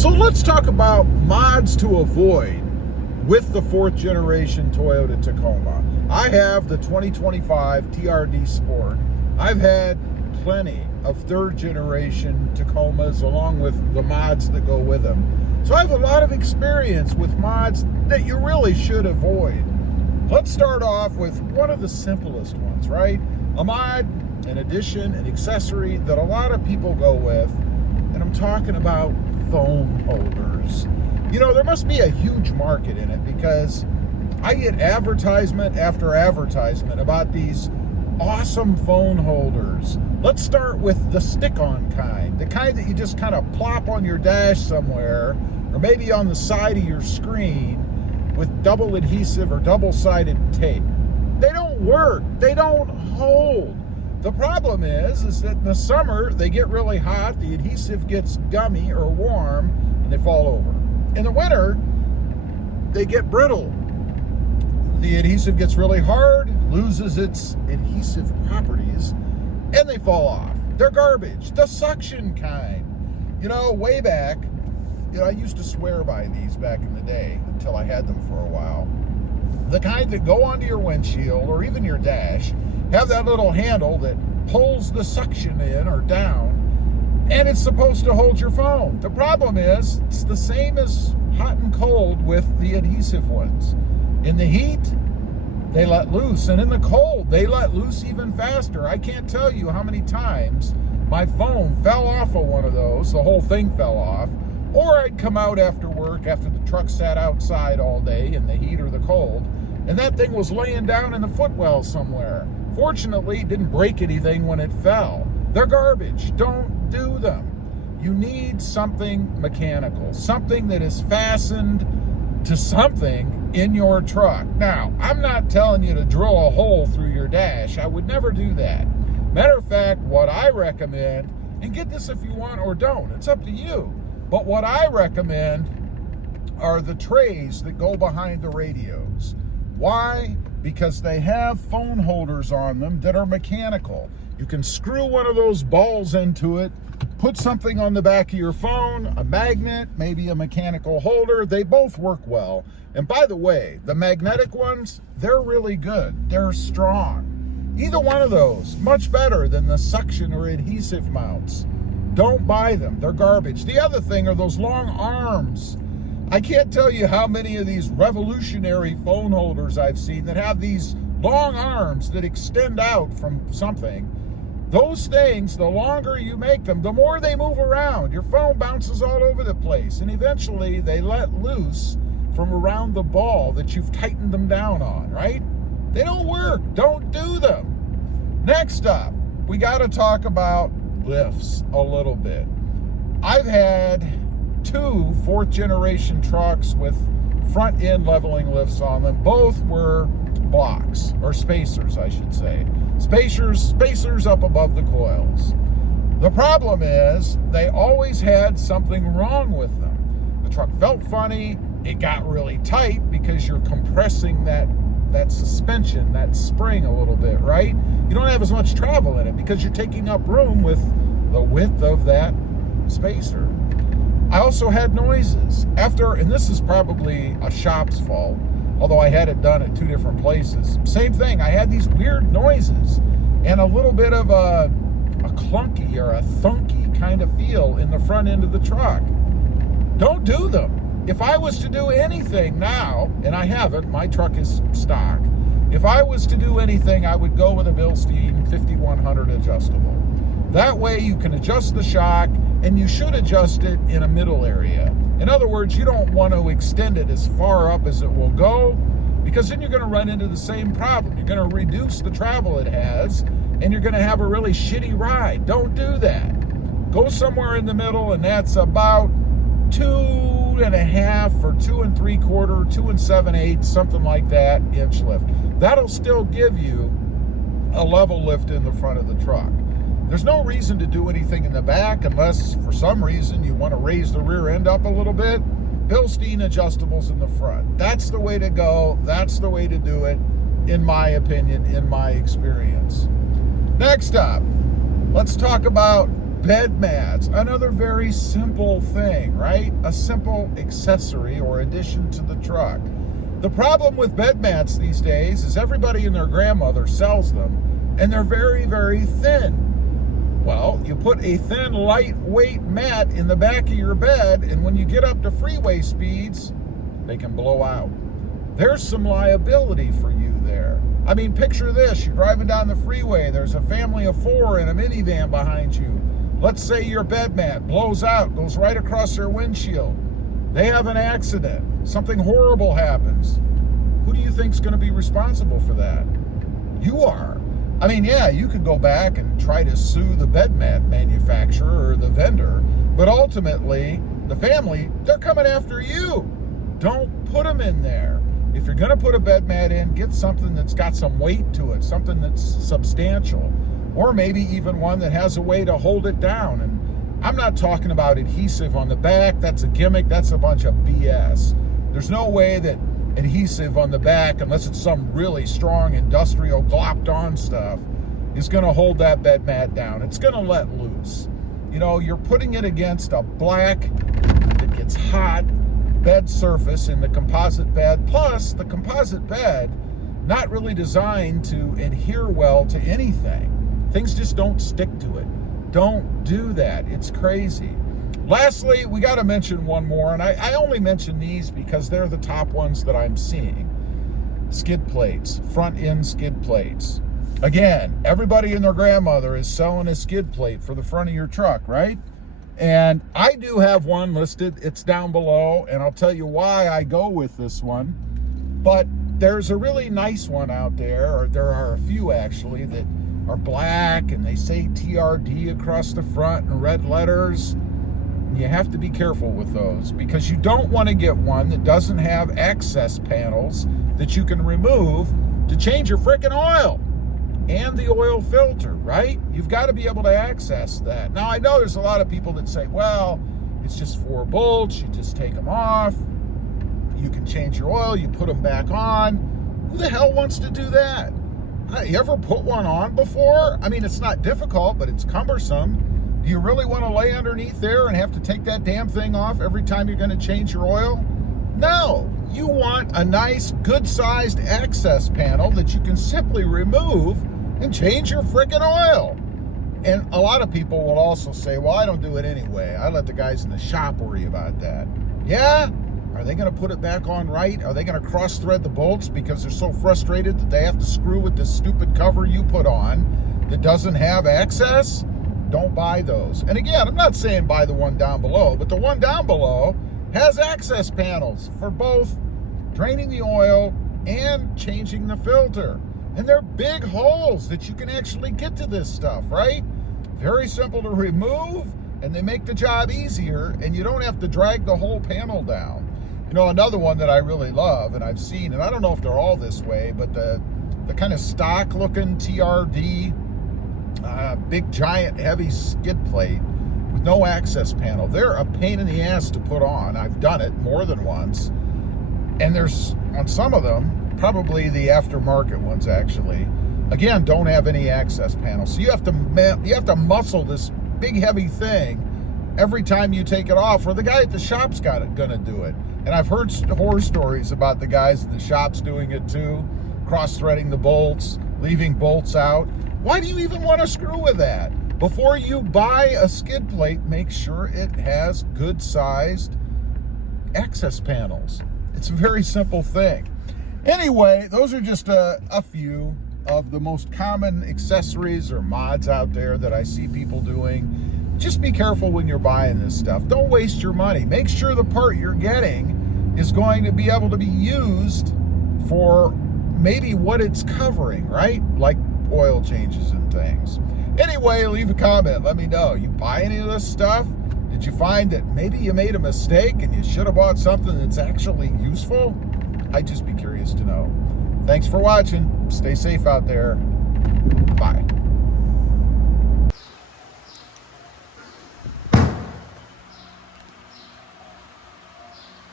So let's talk about mods to avoid with the 4th generation Toyota Tacoma. I have the 2025 TRD Sport. I've had plenty of 3rd generation Tacomas along with the mods that go with them. So I have a lot of experience with mods that you really should avoid. Let's start off with one of the simplest ones, right? A mod, an addition, an accessory that a lot of people go with, and I'm talking about phone holders. You know, there must be a huge market in it because I get advertisement after advertisement about these awesome phone holders. Let's start with the stick-on kind, the kind that you just kind of plop on your dash somewhere, or maybe on the side of your screen with double adhesive or double-sided tape. They don't work. They don't hold. The problem is that in the summer, they get really hot, the adhesive gets gummy or warm, and they fall over. In the winter, they get brittle. The adhesive gets really hard, loses its adhesive properties, and they fall off. They're garbage. The suction kind. You know, way back, I used to swear by these back in the day until I had them for a while. The kind that go onto your windshield or even your dash, have that little handle that pulls the suction in or down, and it's supposed to hold your phone. The problem is, it's the same as hot and cold with the adhesive ones. In the heat, they let loose, and in the cold, they let loose even faster. I can't tell you how many times my phone fell off of one of those, the whole thing fell off, or I'd come out after work, after the truck sat outside all day in the heat or the cold, and that thing was laying down in the footwell somewhere. Fortunately, it didn't break anything when it fell. They're garbage. Don't do them. You need something mechanical, something that is fastened to something in your truck. Now, I'm not telling you to drill a hole through your dash. I would never do that. Matter of fact, what I recommend, and get this if you want or don't, it's up to you, but what I recommend are the trays that go behind the radios. Why? Because they have phone holders on them that are mechanical. You can screw one of those balls into it, put something on the back of your phone, a magnet, maybe a mechanical holder. They both work well. And by the way, the magnetic ones, they're really good. They're strong. Either one of those, much better than the suction or adhesive mounts. Don't buy them. They're garbage. The other thing are those long arms. I can't tell you how many of these revolutionary phone holders I've seen that have these long arms that extend out from something. Those things, the longer you make them, the more they move around. Your phone bounces all over the place, and eventually they let loose from around the ball that you've tightened them down on, right? They don't work. Don't do them. Next up, we got to talk about lifts a little bit. I've had 2 4th generation trucks with front end leveling lifts on them. Both were blocks, or spacers, I should say. Spacers up above the coils. The problem is they always had something wrong with them. The truck felt funny. It got really tight because you're compressing that suspension, that spring a little bit, right? You don't have as much travel in it because you're taking up room with the width of that spacer. I also had noises and this is probably a shop's fault, although I had it done at 2 different places. Same thing, I had these weird noises and a little bit of a clunky or a thunky kind of feel in the front end of the truck. Don't do them. If I was to do anything now, and I haven't, my truck is stock. If I was to do anything, I would go with a Bilstein 5100 adjustable. That way you can adjust the shock, and you should adjust it in a middle area. In other words, you don't want to extend it as far up as it will go, because then you're going to run into the same problem. You're going to reduce the travel it has, and you're going to have a really shitty ride. Don't do that. Go somewhere in the middle, and that's about 2.5 or 2 3/4, 2 7/8, something like that inch lift. That'll still give you a level lift in the front of the truck. There's no reason to do anything in the back unless for some reason you want to raise the rear end up a little bit. Bilstein adjustables in the front. That's the way to go. That's the way to do it, in my opinion, in my experience. Next up, let's talk about Bed mats, another very simple thing, right? A simple accessory or addition to the truck. The problem with bed mats these days is everybody and their grandmother sells them, and they're very, very thin. Well, you put a thin, lightweight mat in the back of your bed, and when you get up to freeway speeds, they can blow out. There's some liability for you there. I mean, picture this. You're driving down the freeway. There's a family of 4 in a minivan behind you. Let's say your bed mat blows out, goes right across their windshield. They have an accident. Something horrible happens. Who do you think is going to be responsible for that? You are. I mean, yeah, you could go back and try to sue the bed mat manufacturer or the vendor, but ultimately, the family, they're coming after you. Don't put them in there. If you're going to put a bed mat in, get something that's got some weight to it, something that's substantial, or maybe even one that has a way to hold it down. And I'm not talking about adhesive on the back. That's a gimmick. That's a bunch of BS. There's no way that adhesive on the back, unless it's some really strong industrial glopped-on stuff, is going to hold that bed mat down. It's going to let loose. You know, you're putting it against a black, it gets hot, bed surface in the composite bed, plus the composite bed not really designed to adhere well to anything. Things just don't stick to it. Don't do that. It's crazy. Lastly, we got to mention one more, and I only mention these because they're the top ones that I'm seeing. Skid plates, front end skid plates. Again, everybody and their grandmother is selling a skid plate for the front of your truck, right? And I do have one listed. It's down below, and I'll tell you why I go with this one. But there's a really nice one out there, or there are a few actually, that are black, and they say TRD across the front in red letters. You have to be careful with those, because you don't want to get one that doesn't have access panels that you can remove to change your frickin' oil and the oil filter, right? You've got to be able to access that. Now, I know there's a lot of people that say, well, it's just 4 bolts, you just take them off, you can change your oil, you put them back on. Who the hell wants to do that? You ever put one on before? I mean, it's not difficult, but it's cumbersome. Do you really want to lay underneath there and have to take that damn thing off every time you're going to change your oil? No. You want a nice, good-sized access panel that you can simply remove and change your frickin' oil. And a lot of people will also say, well, I don't do it anyway. I let the guys in the shop worry about that. Yeah? Are they going to put it back on right? Are they going to cross-thread the bolts because they're so frustrated that they have to screw with this stupid cover you put on that doesn't have access? Don't buy those. And again, I'm not saying buy the one down below, but the one down below has access panels for both draining the oil and changing the filter. And they're big holes that you can actually get to this stuff, right? Very simple to remove, and they make the job easier, and you don't have to drag the whole panel down. You know, another one that I really love, and I've seen, and I don't know if they're all this way, but the kind of stock-looking TRD, big, giant, heavy skid plate with no access panel. They're a pain in the ass to put on. I've done it more than once. And there's, on some of them, probably the aftermarket ones actually, again, don't have any access panel. So you have to muscle this big, heavy thing every time you take it off, or the guy at the shop's gonna do it. And I've heard horror stories about the guys in the shops doing it too, cross-threading the bolts, leaving bolts out. Why do you even want to screw with that? Before you buy a skid plate, make sure it has good-sized access panels. It's a very simple thing. Anyway, those are just a few of the most common accessories or mods out there that I see people doing. Just be careful when you're buying this stuff. Don't waste your money. Make sure the part you're getting is going to be able to be used for maybe what it's covering, right? Like oil changes and things. Anyway, leave a comment. Let me know. You buy any of this stuff? Did you find that maybe you made a mistake and you should have bought something that's actually useful? I'd just be curious to know. Thanks for watching. Stay safe out there. Bye.